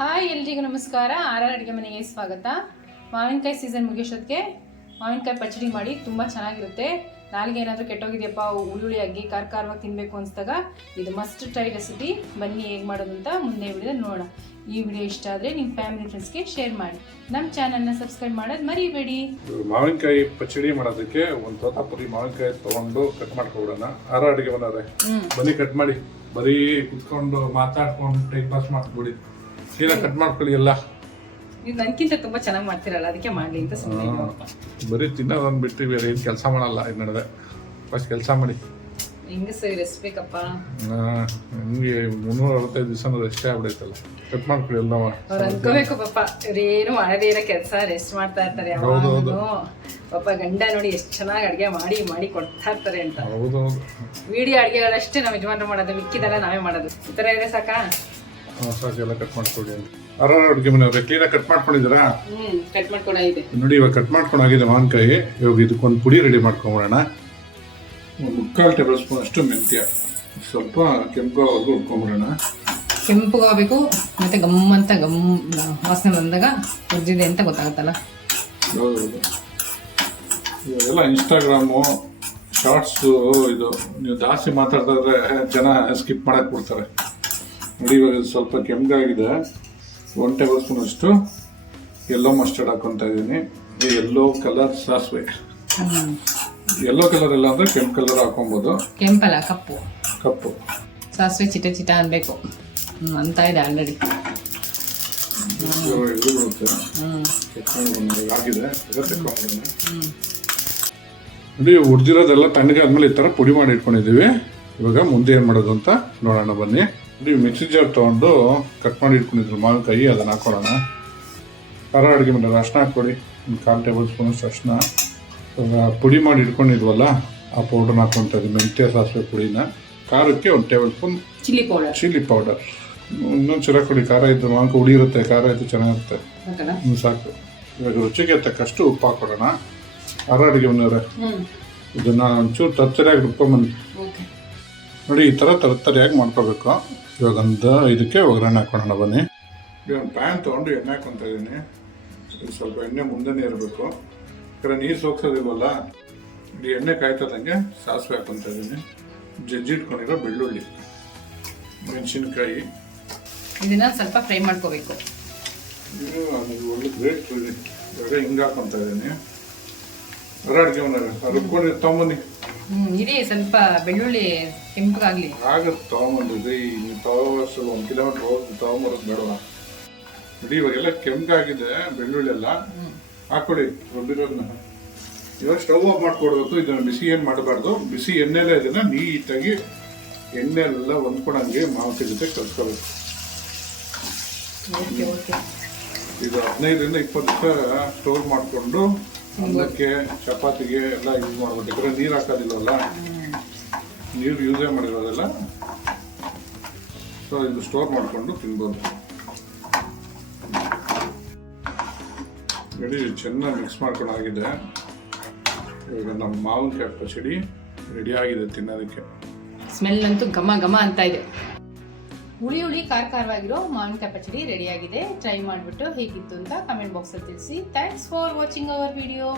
Hi ಎಲ್ರಿಗೂ ನಮಸ್ಕಾರ. R ಅಡುಗೆ ಮನೆಗೆ ಸ್ವಾಗತ. ಮಾವಿನಕಾಯಿ ಸೀಸನ್ ಮುಗಿಯೋಷ್ಟೊತ್ತಿಗೆ ಮಾವಿನಕಾಯಿ ಪಚ್ಚಡಿ ಮಾಡಿ ತುಂಬ ಚೆನ್ನಾಗಿರುತ್ತೆ. ನಾಲ್ಗೆ ಏನಾದರೂ ಕೆಟ್ಟೋಗಿದೆಯಪ್ಪ, ಹುಳಿ ಅಗ್ಗಿ ಖಾರವಾಗಿ ತಿನ್ನಬೇಕು ಅನಿಸಿದಾಗ ಇದು ಮಸ್ಟ್ ಟ್ರೈ ರೆಸಿಪಿ. ಬನ್ನಿ ಹೇಗೆ ಮಾಡೋದು ಅಂತ ಮುಂದೆ ವಿಡಿಯೋ ನೋಡೋಣ. ಈ ವಿಡಿಯೋ ಇಷ್ಟ ಆದರೆ ನಿಮ್ಮ ಫ್ಯಾಮಿಲಿ ಫ್ರೆಂಡ್ಸ್ಗೆ ಶೇರ್ ಮಾಡಿ. ನಮ್ಮ ಚಾನಲ್ನ ಸಬ್ಸ್ಕ್ರೈಬ್ ಮಾಡೋದು ಮರಿಬೇಡಿ. ಮಾವಿನಕಾಯಿ ಪಚ್ಚಡಿ ಮಾಡೋದಕ್ಕೆ ಒಂದು ತೋತಾಪುರಿ ಮಾವಿನಕಾಯಿ ತೊಗೊಂಡು ಕಟ್ ಮಾಡ್ಕೊಬಿಡೋಣ. ಆರ್ ಅಡುಗೆ ಮನೆಯವರೇ ಬನ್ನಿ ಕಟ್ ಮಾಡಿ. ಬರೀ ಕುತ್ಕೊಂಡು ಮಾತಾಡ್ಕೊಂಡು ಟೈಮ್ ಪಾಸ್ ಮಾಡ್ಕೊಬಿಡಿ. ಸೀರಾ ಕಟ್ ಮಾಡ್ಕೊಳ್ಳಿ ಎಲ್ಲ. ನೀವು ನನಗಿಂತ ತುಂಬ ಚೆನ್ನಾಗಿ ಮಾಡ್ತೀರಲ್ಲ, ಅದಕ್ಕೆ ಮಾಡಲಿ ಅಂತ ಸುಮ್ಮನೆ. ಬರೀ ತಿನ್ನೋದನ್ನು ಬಿಟ್ಟು ಬೇರೆ ಏನು ಕೆಲಸ ಮಾಡಲ್ಲ. ಇದು ನಡೆದೆ ಫಸ್ಟ್ ಕೆಲಸ ಮಾಡಿ. ಹೆಂಗೆ ಸರಿ ರೆಸ್ಬೇಕಪ್ಪ, ನಿಮಗೆ 365 ದಿವಸ ರೆಸ್ಟೇ ಆಗ್ಬಿಡೈತಲ್ಲ. ಕಟ್ ಮಾಡ್ಕೊಳ್ಳಿ ಎಲ್ಲ. ಅವ್ರು ಅನ್ಕೋಬೇಕು ಪಾಪ, ಇವ್ರೇನು ಮಾಡದೇ ಇರೋ ಕೆಲಸ ರೆಸ್ಟ್ ಮಾಡ್ತಾ ಇರ್ತಾರೆ. ಪಾಪ ಗಂಡ ನೋಡಿ ಎಷ್ಟು ಚೆನ್ನಾಗಿ ಅಡುಗೆ ಮಾಡಿ ಕೊಡ್ತಾ ಇರ್ತಾರೆ ಅಂತ. ಹೌದೌದು, ವಿಡಿಯೋ ಅಡುಗೆಗಳಷ್ಟೇ ನಾವು ಯಜಮಾನ್ರು ಮಾಡೋದು, ಮಿಕ್ಕಿದೆಲ್ಲ ನಾವೇ ಮಾಡೋದು. ಈ ಥರ ಇದ್ರೆ ಸಾಕಾ? ಸಾಕು, ಎಲ್ಲ ಕಟ್ ಮಾಡ್ಕೊಳ್ಳಿ ಅಂತ. ಆರ್ ಅಡುಗೆ ಮನೆಯವ್ರೆ ಕ್ಲೀನಾಗಿ ಕಟ್ ಮಾಡ್ಕೊಂಡಿದ್ದೀರಾ? ಕಟ್ ಮಾಡ್ಕೊಂಡಾಗಿದೆ ನೋಡಿ. ಇವಾಗ ಕಟ್ ಮಾಡ್ಕೊಂಡಾಗಿದೆ ಮಾವಿನಕಾಯಿ. ಇವಾಗ ಇದಕ್ಕೊಂದು ಪುಡಿ ರೆಡಿ ಮಾಡ್ಕೊಂಬಿಡೋಣ. 3/4 ಟೇಬಲ್ ಸ್ಪೂನ್ ಅಷ್ಟು ಮೆಂತ್ಯ, ಸ್ವಲ್ಪ ಕೆಂಪುವರೆಗೂ ಹುರ್ಕೊಂಬಿಡೋಣ. ಕೆಂಪುಗಾಗಬೇಕು, ಮತ್ತೆ ಗಮ್ಮಂತ ವಾಸನೆ ಬಂದಾಗ ಹುರಿದಿದೆ ಅಂತ ಗೊತ್ತಾಗುತ್ತಲ್ಲ. ಹೌದೌದು. ಇವಾಗೆಲ್ಲ ಇನ್ಸ್ಟಾಗ್ರಾಮು ಶಾರ್ಟ್ಸು, ಇದು ನೀವು ಜಾಸ್ತಿ ಮಾತಾಡ್ತಾ ಇದ್ರೆ ಜನ ಸ್ಕಿಪ್ ಮಾಡಕ್ಕೆ ಬಿಡ್ತಾರೆ. ನೋಡಿ, ಇವಾಗ ಸ್ವಲ್ಪ ಕೆಂಪಾಗಿದೆ. 1 ಟೇಬಲ್ ಸ್ಪೂನ್ ಅಷ್ಟು ಯೆಲ್ಲೋ ಮಸ್ಟರ್ಡ್ ಹಾಕೊತಾ ಇದ್ದೀನಿ. ಯೆಲ್ಲೋ ಕಲರ್ ಸಾಸಿವೆ. ಯೆಲ್ಲೋ ಕಲರ್ ಎಲ್ಲ ಅಂದರೆ ಕೆಂಪು ಕಲರ್ ಹಾಕೊಬೋದು. ಕೆಂಪಲ್ಲ, ಕಪ್ಪು. ಸಾಸಿವೆ ಚಿಟ ಅನ್ಬೇಕು ಅಂತ ಇದೆ ಆಲ್ರೆಡಿ. ಇದು ಬರುತ್ತೆ ಆಗಿದೆ. ನೋಡಿ, ಹುರಿದಿರೋದೆಲ್ಲ ತಣ್ಣಗೆ ಆದ್ಮೇಲೆ ಈ ಥರ ಪುಡಿ ಮಾಡಿ ಇಟ್ಕೊಂಡಿದ್ದೀವಿ. ಇವಾಗ ಮುಂದೆ ಏನು ಮಾಡೋದು ಅಂತ ನೋಡೋಣ ಬನ್ನಿ. ನೀವು ಮಿಕ್ಸಿ ಜಾರ್ ತೊಗೊಂಡು ಕಟ್ ಮಾಡಿ ಇಟ್ಕೊಂಡಿದ್ರು ಮಾವಿನಕಾಯಿ, ಅದನ್ನು ಹಾಕೊಳ್ಳೋಣ. ಖಾರ ಅಡುಗೆ ಮೇಲೆ ಅರ್ಶಿನ ಹಾಕ್ಕೊಡಿ. 1/4 ಟೇಬಲ್ ಸ್ಪೂನ್ ಅಷ್ಟು ಅರ್ಶಿನ. ಪುಡಿ ಮಾಡಿ ಇಟ್ಕೊಂಡಿದ್ವಲ್ಲ ಆ ಪೌಡರ್ನ ಹಾಕ್ಕೊತಾ ಇದ್ದೀವಿ, ಮೆಂತ್ಯ ಸಾಸಿವೆ ಪುಡಿನ. ಖಾರಕ್ಕೆ 1 ಟೇಬಲ್ ಸ್ಪೂನ್ ಚಿಲ್ಲಿ ಪೌಡರ್. ಇನ್ನೊಂದು ಚೂರ ಕೊಡಿ. ಖಾರ ಇದ್ದು ಮಾವಿನಕಾಯಿ ಹುಳಿ ಇರುತ್ತೆ, ಖಾರ ಇದ್ದು ಚೆನ್ನಾಗಿರುತ್ತೆ. ಸಾಕು. ಇವಾಗ ರುಚಿಗೆ ತಕ್ಕಷ್ಟು ಉಪ್ಪು ಹಾಕೊಳ್ಳೋಣ. ಖಾರ ಅಡುಗೆ ಮನೆಯವರೇ ಇದನ್ನು ಒಂಚೂರು ತರ್ತರಿಯಾಗಿ ರುಬ್ಕೊಂಬಂದು ನೋಡಿ. ಈ ಥರ ತರ್ತರಿಯಾಗಿ ಮಾಡ್ಕೋಬೇಕು. ಇವಾಗ ಇದಕ್ಕೆ ಒಗ್ಗರಣೆ ಹಾಕೊಳ್ಳೋಣ ಬನ್ನಿ. ಇವಾಗ ಪ್ಯಾನ್ ತೊಗೊಂಡು ಎಣ್ಣೆ ಹಾಕೊತಾ ಇದ್ದೀನಿ. ಸ್ವಲ್ಪ ಎಣ್ಣೆ ಮುಂದೆನೇ ಇರಬೇಕು, ಯಾಕಂದರೆ ನೀರು ಸೋಗ್ಸೋದಿಲ್ವಲ್ಲ. ಈ ಎಣ್ಣೆ ಕಾಯ್ತದಂಗೆ ಸಾಸಿವೆ ಹಾಕೊತಾ ಇದ್ದೀನಿ. ಜಜ್ಜಿಟ್ಕೊಂಡಿರೋ ಬೆಳ್ಳುಳ್ಳಿ, ಮೆಣಸಿನ್ಕಾಯಿ, ಇದನ್ನ ಸ್ವಲ್ಪ ಫ್ರೈ ಮಾಡ್ಕೋಬೇಕು. ಇದು ಒಳ್ಳೆ ಗ್ರೇಟ್. ಇವಾಗ ಹಿಂಗೆ ಹಾಕೊತಾ ಇದ್ದೀನಿ. ಆರ್ ಅಡುಗೆ ಮನೆಯವರೇ ರುಬ್ಕೊಂಡು ತೊಗೊಂಬನ್ನಿ. ಇದೇ ಸ್ವಲ್ಪ ಬೆಳ್ಳುಳ್ಳಿ ಕೆಂಪಗಾಗ್ಲಿ. ಆಗತ್ತೆ, ತೊಗೊಂಬಂದಿದ್ರಿ. ನೀವು ತಗೋಸಲು 1 ಕಿಲೋಮೀಟ್ರ್ ಹೋಗಿ ತೊಗೊಂಬರೋದು ಬೇಡವಾ? ನೋಡಿ, ಇವಾಗೆಲ್ಲ ಕೆಂಪಾಗಿದೆ ಬೆಳ್ಳುಳ್ಳಿ ಎಲ್ಲ. ಹಾಕೊಳ್ಳಿ ರುಬ್ಬಿರೋದನ್ನ. ಇವಾಗ ಸ್ಟವ್ ಆಫ್ ಮಾಡ್ಕೊಡ್ಬೇಕು. ಇದನ್ನು ಬಿಸಿ ಏನು ಮಾಡಬಾರ್ದು. ಬಿಸಿ ಎಣ್ಣೆಲ್ಲೇ ಇದನ್ನು ನೀಟಾಗಿ ಎಣ್ಣೆ ಎಲ್ಲ ಹೊಂದ್ಕೊಳಂಗೆ ಮಾವಿನಕಾಯಿ ಜೊತೆ ಕಲ್ಸ್ಕೋಬೇಕು. ಇದು 15ರಿಂದ 20 ದಿವಸ ಸ್ಟೋರ್ ಮಾಡಿಕೊಂಡು ಅನ್ನಕ್ಕೆ, ಚಪಾತಿಗೆ ಎಲ್ಲ ಯೂಸ್ ಮಾಡ್ಬೋದು. ಯಾಕಂದರೆ ನೀರು ಹಾಕೋದಿಲ್ಲವಲ್ಲ, ನೀರು ಯೂಸೇ ಮಾಡಿರೋದೆಲ್ಲ. ಸೊ ಇದು ಸ್ಟೋರ್ ಮಾಡಿಕೊಂಡು ತಿನ್ಬೋದು. ರೆಡಿ, ಚೆನ್ನಾಗಿ ಮಿಕ್ಸ್ ಮಾಡ್ಕೊಂಡಾಗಿದೆ. ಇವಾಗ ನಮ್ಮ ಮಾವಿನಕಾಯಿ ಪಚ್ಚಡಿ ರೆಡಿ ಆಗಿದೆ ತಿನ್ನೋದಕ್ಕೆ. ಸ್ಮೆಲ್ ಅಂತೂ ಘಮ ಅಂತ ಇದೆ. ಹುಳಿ ಖಾರವಾಗಿರೋ ಮಾವಿನಕಾಯಿ ಪಚ್ಚಡಿ ರೆಡಿಯಾಗಿದೆ. ಟ್ರೈ ಮಾಡಿಬಿಟ್ಟು ಹೇಗಿತ್ತು ಅಂತ ಕಮೆಂಟ್ ಬಾಕ್ಸಲ್ಲಿ ತಿಳಿಸಿ. Thanks for watching our video.